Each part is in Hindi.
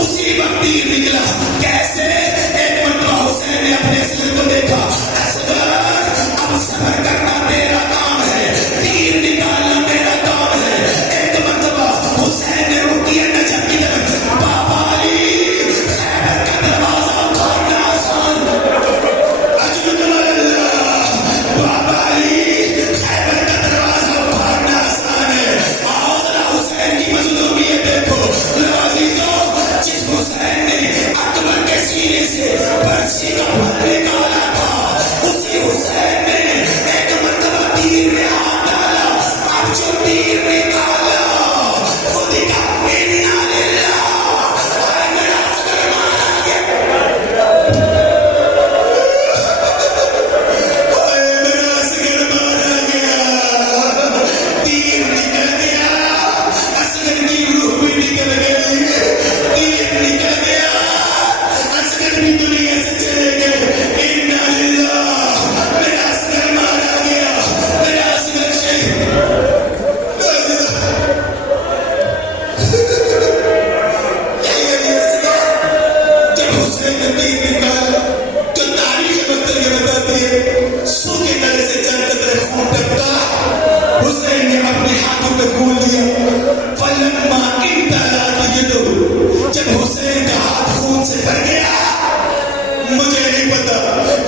उसी वक्त तीर निकला। कैसे? एक मरतबा हुसैन ने अपने असगर को देखा। असगर, अब सबर करना तेरा काम है, तीर निकालना मेरा काम है। एक मरतबा हुसैन ने रुकिया नजफ की तरफ, बाबा अली खैबर का दरवाजा खोलना आसान, बाबा अली खैबर का दरवाजा खोलना आसान है। आओ जरा हुसैन की मजलूमियत देखो। जिस हुसैन ने अकबर के सीने से पर्ची का फल निकाला था, उसी हुसैन ने एक मरतबा तीर में हाथ डाला। अब जो तीर निकाला खुद का मिन्ना लिल्लाह, और मेरा असगर मारा गया, मेरा असगर मारा गया, तीर निकल गया, असगर की रूह भी निकल गई, तीर निकल गया, असगर भी दुनिया से चले गए। इन्ना लिल्लाह, मेरा असगर मारा गया, मेरा असगर शहीद। जब हुसैन ने तीर निकाला तो तारीख बदल के बताती है, सूखे गले से चलते तरह खून टपका। हुसैन ने अपने हाथों पे खून लिया। फलम्मा इंतला यदुहु, जब हुसैन का हाथ खून से भर गया, मुझे नहीं पता,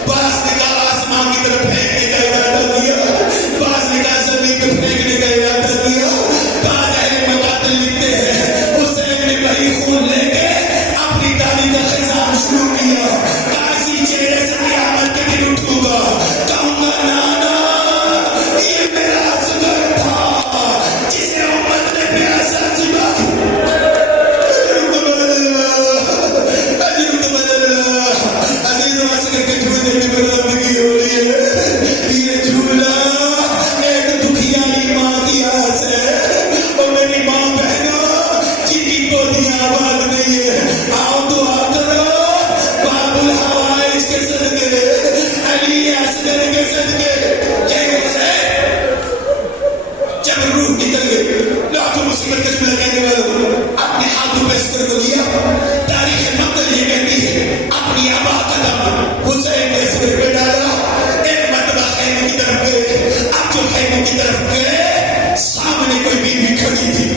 बास ने कहा आसमान की तरफ फेंकने का इरादा किया, बास ने कहा जमीन पे फेंकने का इरादा किया। बाज अहले मकातिल लिखते हैं हुसैन ने वही खून लेके अपनी दाढ़ी का खिजान शुरू किया। काजी चेहरे से क़यामत के दिन उठूंगा, कहूंगा नाना ये मेरा असगर था जिसे उम्मत ने प्यासा चुका। अपने हाथों पे असगर को लिया। तारीख मक्तल ये कहती है अपनी आबा कदम हुसैन ने असगर पे डाला। एक मरतबा खैमे की तरफ गए। अब जो खैमे की तरफ गए, सामने कोई बीवी खड़ी थी।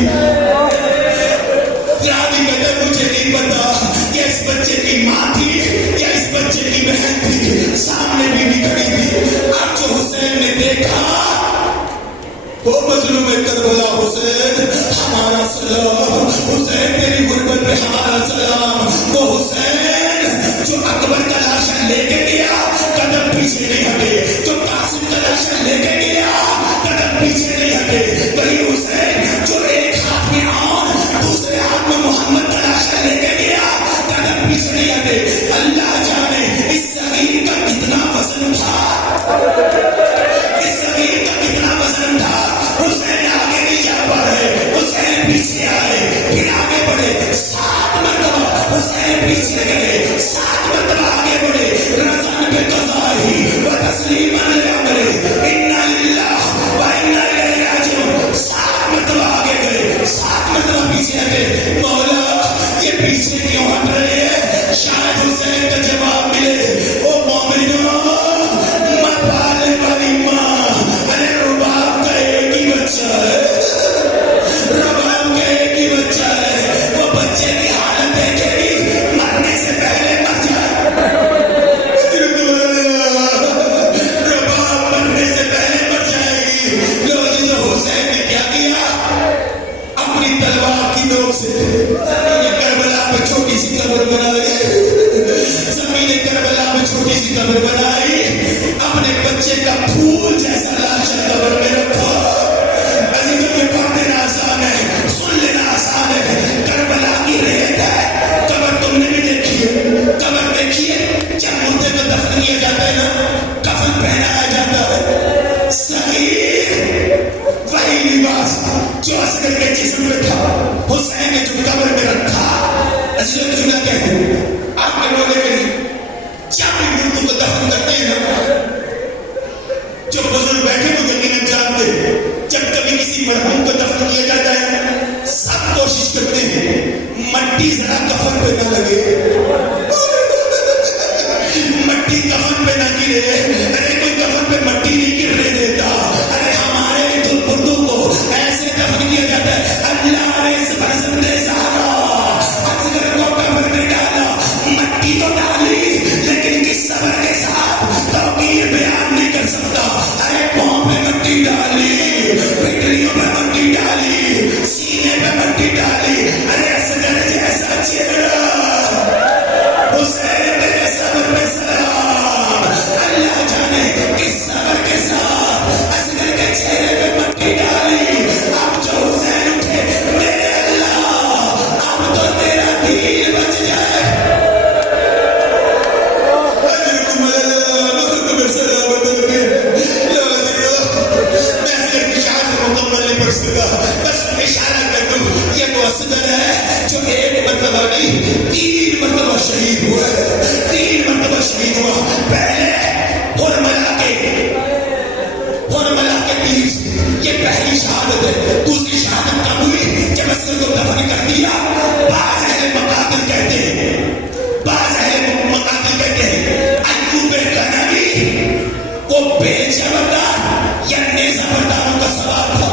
रावी कहते मुझे नहीं पता ये इस बच्चे की माँ थी या इस बच्चे की बहन थी, सामने बीवी खड़ी थी। अब जो हुसैन ने देखा, वो मजलूम करबला हुसैन हमारा सलाम, हुसैन तेरी गुर्बत पे हमारा सलाम। वो हुसैन जो अकबर का लाशा लेके गया, कदम पीछे नहीं हटे, जो कासिम का लाशा लेके गया, कदम पीछे नहीं हटे। वही हुसैन जो एक हाथ में आन, दूसरे हाथ में मोहम्मद का लाशा लेके गया, कदम पीछे नहीं हटे। अल्लाह जाने इस सगीर का कितना वजन था, इस सगीर का कितना वजन था। हुसैन आगे नहीं जा पा रहे, हुसैन पीछे आए, फिर आगे बढ़े। 7 मरतबा हुसैन पीछे गए, 7 मरतबा आगे बढ़े। रज़न पे क़ज़ाही व तस्लीमन ले अमरे, इन्ना लिल्लाह व इन्ना इलैहि राजिऊन। 7 मरतबा आगे गए, 7 मरतबा पीछे हटे। मौला ये पीछे क्यों हट रहे हैं? शायद हुसैन का जवाब मिले, ओ मोमिनो मत पालने वाली माँ, अरे रुबाब का एक ही बच्चा है, रुबाब का एक ही बच्चा है, वो बच्चे की हालत देखेगी, मरने से पहले मर जाए। रुबाब मरने से पहले मर जाएगी। लो जी, जो हुसैन ने क्या किया, अपनी तलवार की नोक से करबला पे छोटी सी कब्र बनाई, जमीन करबला में छोटी सी कब्र बनाई, अपने बच्चे का फूल जैसा लाशा कब्र में रखा। अजीजों में पढ़ देना आसान है, सुन लेना आसान है। करबला की रेत है, कब्र तुमने भी देखी है, कब्र देखिए। जब मुर्दे को दफन किया जाता है ना, कफन पहनाया जाता है, सगीर वही लिबास जो असगर के जिस्म में था, हुसैन ने जो कब्र में रखा। अजीजों में जुमला कहते हैं, आपके बोले जब भी मुर्दों को दफन करते हैं ना, जो बुजुर्ग बैठे तो यकीनन जानते, जब कभी किसी मरहूम को दफन किया जाता है, सब कोशिश करते हैं मट्टी जरा कफन पे ना लगे, मट्टी कफन पे ना गिरे। अरे कोई कफन पे मट्टी नहीं गिरने देता। अरे हमारे उर्दू को ऐसे दफन किया जाता है, अल्लाह ने इस बरसंदे सहारा असगर को कफन में डाला, मट्टी तो डाली लेकिन किस सबर के साथ तौकीर बयान नहीं कर सकता। अरे पाँव में मट्टी डाली, पिटलियों में मट्टी डाली, सीने पे मट्टी डाली। अरे असगर जैसा चेहरा, हुसैन तेरे सबर में सलाम। अल्लाह जाने किस सबर के साथ असगर के चेहरे पे मट्टी डाली। अब जो हुसैन उठे, मेरे अल्लाह अब तो तेरा दिल बच जाए। बस इशारा कर दूं, ये वो असगर है जो एक मरतबा नहीं 3 मरतबा शहीद हुआ है, 3 मरतबा शहीद हुआ। पहले हुरमला के तीर, ये पहली शहादत है। दूसरी शहादत कब हुई? जब असगर को दफन कर दिया। बाज अहले मकातिल कहते हैं अय्यूब गनवी को बेजबरदार या नेज़ा बरदारों का सवाल था।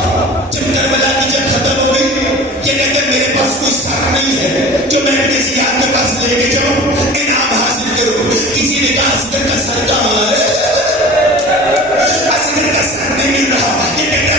जब करबला की जंग खत्म हो गई, ये कहते मेरे पास कोई सर नहीं है जो मैं अपने जियाद के पास लेके जाऊं, इनाम हासिल करूं। किसी ने कहा असगर का सर कहां है? असगर का सर नहीं मिल रहा। ये कहते